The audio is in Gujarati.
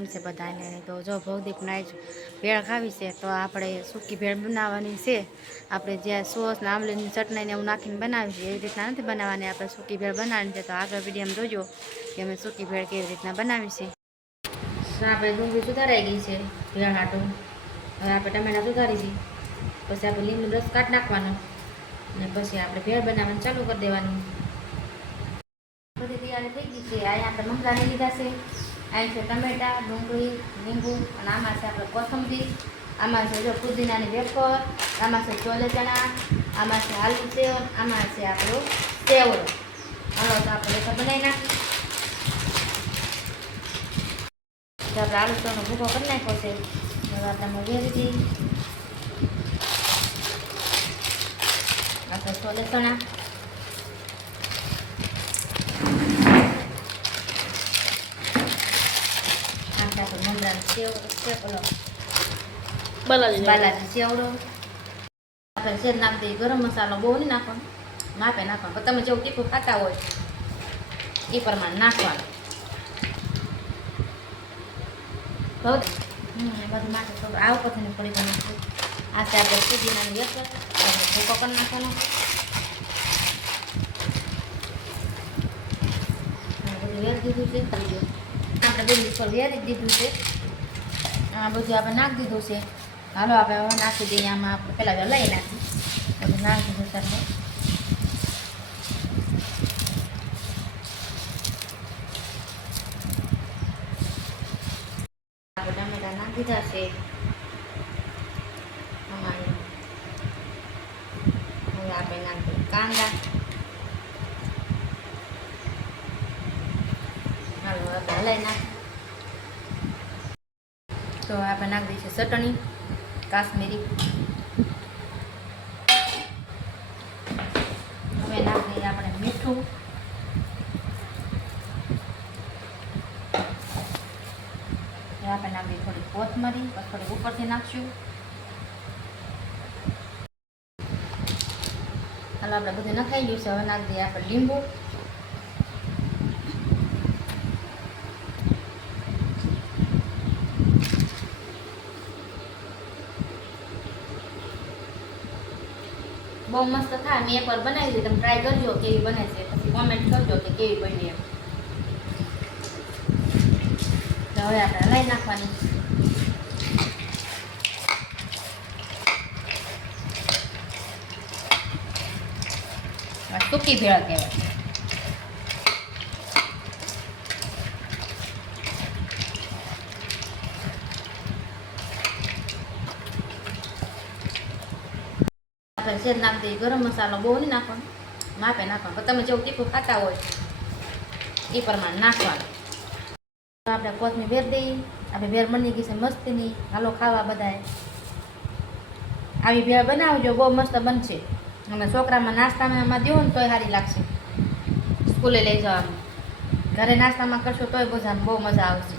કેમ છે બધાને? તો જો ભવદીપને આજ ભેળ ખાવી છે તો આપણે સૂકી ભેળ બનાવવાની છે. આપણે જ્યાં સોસ ને આંબલીની ચટણીને એવું નાખીને બનાવી છે એવી રીતના નથી બનાવવાની, આપણે સૂકી ભેળ બનાવવાની છે. તો આગળ વિડીયોમાં જોજો કે અમે સૂકી ભેળ કેવી રીતના બનાવી છે. આપણે ડુંગળી સુધારાઈ ગઈ છે ભેળ હાટું. હવે આપણે ટમેટા સુધારી છીએ, પછી આપણે લીંબુ રસ કાઢી નાખવાનો અને પછી આપણે ભેળ બનાવવાનું ચાલુ કરી દેવાનું. બધી તૈયારી થઈ ગઈ છે. અહીંયા આપણે મમરાને લીધા છે, અહીં છે ટમેટા, ડુંગળી, લીંબુ અને આમાં છે આપણે કોથમરી, આમાં છે જો પુદીનાની વેફર, આમાં છે ચોલે ચણા, આમાં છે આલુ સેવ, આમાં છે આપણો સેવડો. હાલો તો આપણે વેફર બનાવી નાખીએ. તો આપણે આલુ સેવનો ભૂકો કરી નાખ્યો છે. હવે આપણે વેરી દઈએ. આપણે ચોલે ચણા, બાલાજી સેવડો, આપણે શેર નાખી દઈએ. ગરમ મસાલો બહુ નહીં નાખવાનો, માપે નાખવાનો, પણ તમે જેવું તીખું ખાતા હોય એ પ્રમાણે નાખવાનું. બધું નાખે તો આ ઉપરથી પડી નાખવું. આ છે આપણે પુદીનાની વેફર, આપણે ભૂકો કરી નાખવાનો. બધું વેરી દીધું છે, આપણે બધું પર વેરી દીધું છે. આ બધું આપણે નાખી દીધું છે. હાલો આપણે હવે નાખી દઈએ. આમાં આપણે પહેલાં લઈ નાખીએ, બધું નાખી દીધું છે. આપણે ટમેટા નાખી દીધા છે. હવે આપણે નાખીએ કાંદા. હાલો આપણે હલાવી નાખીએ. તો આપણે નાખી દઈએ ચટણી કાશ્મીરી. હવે નાખી દઈએ આપણે મીઠું. આપણે નાખી દઈએ થોડી કોથમરી, થોડી ઉપરથી નાખશું. હાલ આપણે બધું નખાઈ ગયું છે. હવે નાખી દઈએ આપણે લીંબુ. બહુ મસ્ત થાય. મેં એકવાર બનાવી દીધી, તમે ટ્રાય કરજો કેવી બને છે, પછી કોમેન્ટ કરજો કે કેવી બની. તો હવે આપણે હલાવી નાખવાની. સૂકી ભેળ કહેવાય. આપણે શેર નાખી દઈએ. ગરમ મસાલો બહુ નહીં નાખવાનો, માપે નાખવાનો, પણ તમે જેવું તીખું ખાતા હોય એ પ્રમાણે નાખવાનું. આપણે કોથમીર ભેર દઈએ. આપણે ભેર બની ગઈ છે મસ્તીની. હાલો ખાવા બધાએ. આવી ભેળ બનાવજો, બહુ મસ્ત બનશે. અને છોકરામાં નાસ્તામાં દેવું ને તોય સારી લાગશે. સ્કૂલે લઈ જવામાં, ઘરે નાસ્તામાં કરશો તોય બધાને બહુ મજા આવશે.